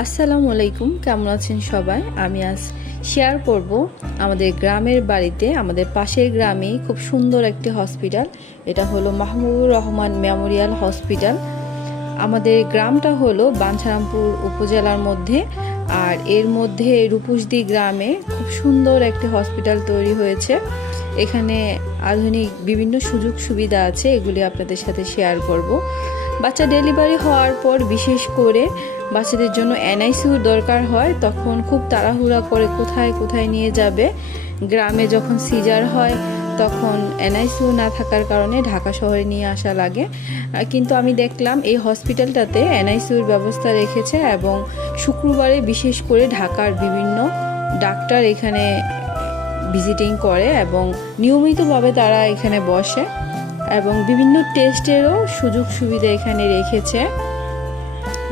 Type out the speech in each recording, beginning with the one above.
আসসালামু আলাইকুম, কেমন আছেন সবাই? আমি আজ শেয়ার করব আমাদের গ্রামের বাড়িতে, আমাদের পাশের গ্রামেই খুব সুন্দর একটি হসপিটাল। এটা হলো মাহমুদুর রহমান মেমোরিয়াল হসপিটাল। আমাদের গ্রামটা হলো বাঞ্ছারামপুর উপজেলার মধ্যে, আর এর মধ্যে রূপুসদি গ্রামে খুব সুন্দর একটি হসপিটাল তৈরি হয়েছে। এখানে আধুনিক বিভিন্ন সুযোগ সুবিধা আছে, এগুলি আপনাদের সাথে শেয়ার করব। বাচ্চা ডেলিভারি হওয়ার পর বিশেষ করে বাচ্চাদের জন্য এনআইসিউর দরকার হয়, তখন খুব তাড়াহুড়া করে কোথায় কোথায় নিয়ে যাবে। গ্রামে যখন সিজার হয়, তখন এনআইসিউ না থাকার কারণে ঢাকা শহরে নিয়ে আসা লাগে। কিন্তু আমি দেখলাম এই হসপিটালটাতে এনআইসিউর ব্যবস্থা রেখেছে এবং শুক্রবারে বিশেষ করে ঢাকার বিভিন্ন ডাক্তার এখানে ভিজিটিং করে এবং নিয়মিতভাবে তারা এখানে বসে। এবং বিভিন্ন টেস্টেরও সুযোগ সুবিধা এখানে রেখেছে।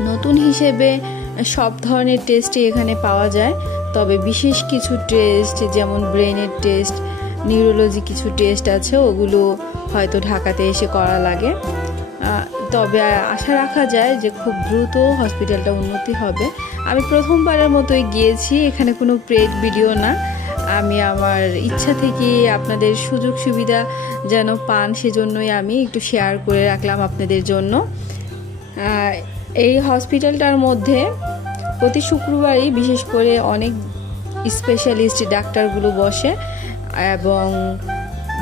নতুন হিসেবে সব ধরনের টেস্টই এখানে পাওয়া যায়, তবে বিশেষ কিছু টেস্ট যেমন ব্রেনের টেস্ট, নিউরোলজি কিছু টেস্ট আছে, ওগুলো হয়তো ঢাকাতে এসে করা লাগে। তবে আশা রাখা যায় যে খুব দ্রুত হসপিটালটা উন্নতি হবে। আমি প্রথমবারের মতোই গিয়েছি, এখানে কোনো প্রেড ভিডিও না। আমি আমার ইচ্ছা থেকে আপনাদের সুযোগ সুবিধা যেন পান, সেজন্যই আমি একটু শেয়ার করে রাখলাম আপনাদের জন্য। এই হসপিটালটার মধ্যে প্রতি শুক্রবারই বিশেষ করে অনেক স্পেশালিস্ট ডাক্তারগুলো বসে এবং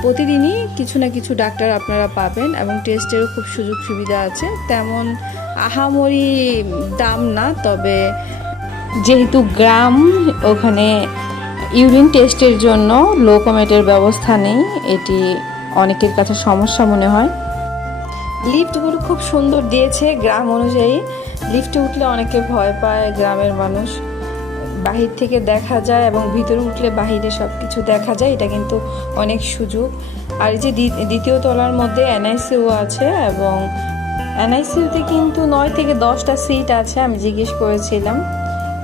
প্রতিদিনই কিছু না কিছু ডাক্তার আপনারা পাবেন এবং টেস্টেরও খুব সুযোগ সুবিধা আছে। তেমন আহামরি দাম না, তবে যেহেতু গ্রাম, ওখানে ইউরিন টেস্টের জন্য লো কমেটের ব্যবস্থা নেই। এটি অনেকের কাছে সমস্যা মনে হয়। লিফটগুলো খুব সুন্দর দিয়েছে গ্রাম অনুযায়ী। লিফটে উঠলে অনেকে ভয় পায় গ্রামের মানুষ। বাহির থেকে দেখা যায় এবং ভিতরে উঠলে বাহিরে সব কিছু দেখা যায়। এটা কিন্তু অনেক সুযোগ। আর এই যে দ্বি- দ্বিতীয় তলার মধ্যে এনআইসিউ আছে এবং এনআইসিউতে কিন্তু নয় থেকে দশটা সিট আছে, আমি জিজ্ঞেস করেছিলাম।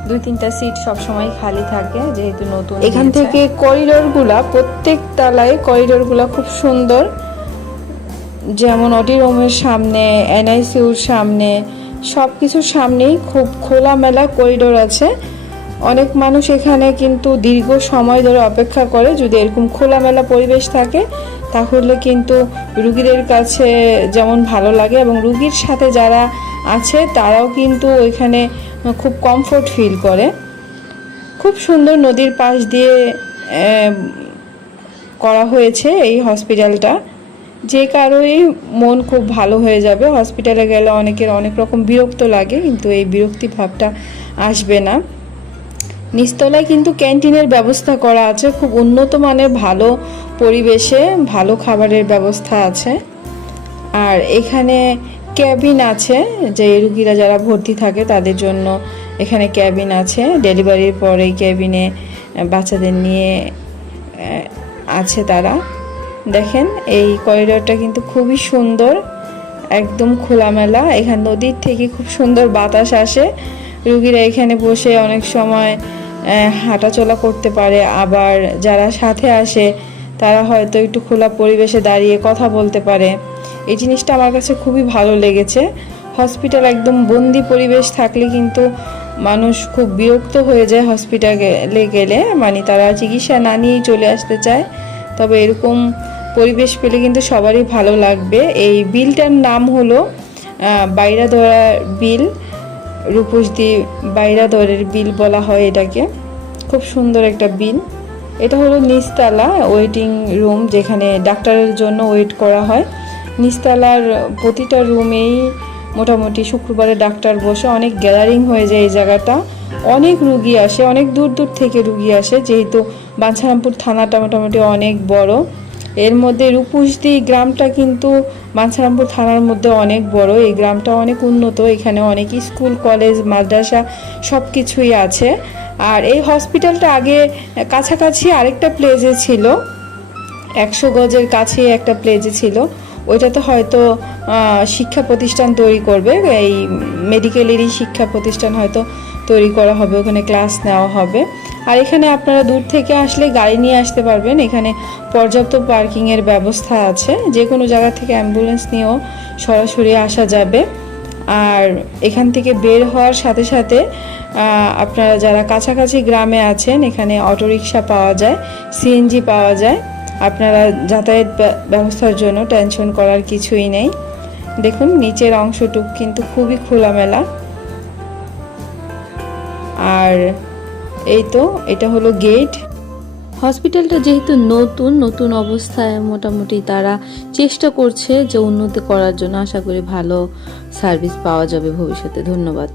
দুই তিনটা সিট সবসময় খালি থাকে যেহেতু নতুন এখান থেকে করিডোরগুলা প্রত্যেক তলায় করিডোরগুলা খুব সুন্দর। যেমন অডি রুমের সামনে এনআইসিউর সামনে সব কিছুর সামনেই খুব খোলামেলা করিডোর আছে। অনেক মানুষ এখানে কিন্তু দীর্ঘ সময় ধরে অপেক্ষা করে যদি এরকম খোলামেলা পরিবেশ থাকে তাহলে কিন্তু রুগীদের কাছে যেমন ভালো লাগে এবং রুগীর সাথে যারা আছে, তারাও কিন্তু ওইখানে খুব কমফোর্ট ফিল করে। খুব সুন্দর নদীর পাশ দিয়ে করা হয়েছে এই হসপিটালটা যে কারোই মন খুব ভালো হয়ে যাবে। হসপিটালে গেলে অনেকের অনেক রকম বিরক্ত লাগে, কিন্তু এই বিরক্তি ভাবটা আসবে না। নিচতলায় কিন্তু ক্যান্টিনের ব্যবস্থা করা আছে। খুব উন্নত মানের ভালো পরিবেশে ভালো খাবারের ব্যবস্থা আছে। আর এখানে ক্যাবিন আছে, যে রুগীরা যারা ভর্তি থাকে তাদের জন্য এখানে ক্যাবিন আছে। ডেলিভারির পরে ক্যাবিনে বাচ্চাদের নিয়ে আছে তারা। দেখেন, এই করিডোরটা কিন্তু খুবই সুন্দর, একদম খোলামেলা। এখানে নদীর থেকে খুব সুন্দর বাতাস আসে। রুগীরা এখানে বসে অনেক সময় হাঁটাচলা করতে পারে। আবার যারা সাথে আসে, তারা হয়তো একটু খোলা পরিবেশে দাঁড়িয়ে কথা বলতে পারে। এই জিনিসটা আমার কাছে খুবই ভালো লেগেছে। হসপিটাল একদম বন্দি পরিবেশ থাকলে কিন্তু মানুষ খুব বিরক্ত হয়ে যায় হসপিটালে গেলে। মানে তারা চিকিৎসা না নিয়েই চলে আসতে চায়। তবে এরকম পরিবেশ পেলে কিন্তু সবারই ভালো লাগবে। এই বিলটার নাম হলো বাইরা বাইরাদরা বিল। রূপসদি বাইরাদরের বিল বলা হয় এটাকে। খুব সুন্দর একটা বিল। এটা হলো নিচতলা ওয়েটিং রুম যেখানে ডাক্তারের জন্য ওয়েট করা হয়। নিচতলার প্রতিটা রুমেই মোটামুটি শুক্রবারে ডাক্তার বসে অনেক গ্যাদারিং হয়ে যায় এই জায়গাটা। অনেক রুগী আসে, অনেক দূর দূর থেকে রুগী আসে, যেহেতু বাঞ্ছারামপুর থানাটা মোটামুটি অনেক বড়। এর মধ্যে রূপুসদি গ্রামটা কিন্তু বাঞ্ছারামপুর থানার মধ্যে অনেক বড়। এই গ্রামটা অনেক উন্নত, এখানে অনেক স্কুল, কলেজ, মাদ্রাসা সব কিছুই আছে। আর এই হসপিটালটা আগে কাছাকাছি আরেকটা প্লেজে ছিল। একশো গজের কাছে একটা প্লেজে ছিল। ওইটাতে হয়তো শিক্ষা প্রতিষ্ঠান তৈরি করবে। এই মেডিকেলেরই শিক্ষা প্রতিষ্ঠান হয়তো তৈরি করা হবে, ওখানে ক্লাস নেওয়া হবে। আর এখানে আপনারা দূর থেকে আসলে গাড়ি নিয়ে আসতে পারবেন। এখানে পর্যাপ্ত পার্কিংয়ের ব্যবস্থা আছে। যে কোনো জায়গা থেকে অ্যাম্বুলেন্স নিয়েও সরাসরি আসা যাবে। আর এখান থেকে বের হওয়ার সাথে সাথে আপনারা যারা কাছাকাছি গ্রামে আছেন, এখানে অটোরিকশা পাওয়া যায়, সিএনজি পাওয়া যায়। আপনারা যাতায়াত ব্যবস্থার জন্য টেনশন করার কিছুই নেই। দেখুন, নিচের অংশটুক কিন্তু খুবই খোলামেলা। আর এই তো, এটা হলো গেট হসপিটালটা যেহেতু নতুন নতুন অবস্থায় মোটামুটি তারা চেষ্টা করছে যে উন্নতি করার জন্য। আশা করি ভালো সার্ভিস পাওয়া যাবে ভবিষ্যতে। ধন্যবাদ।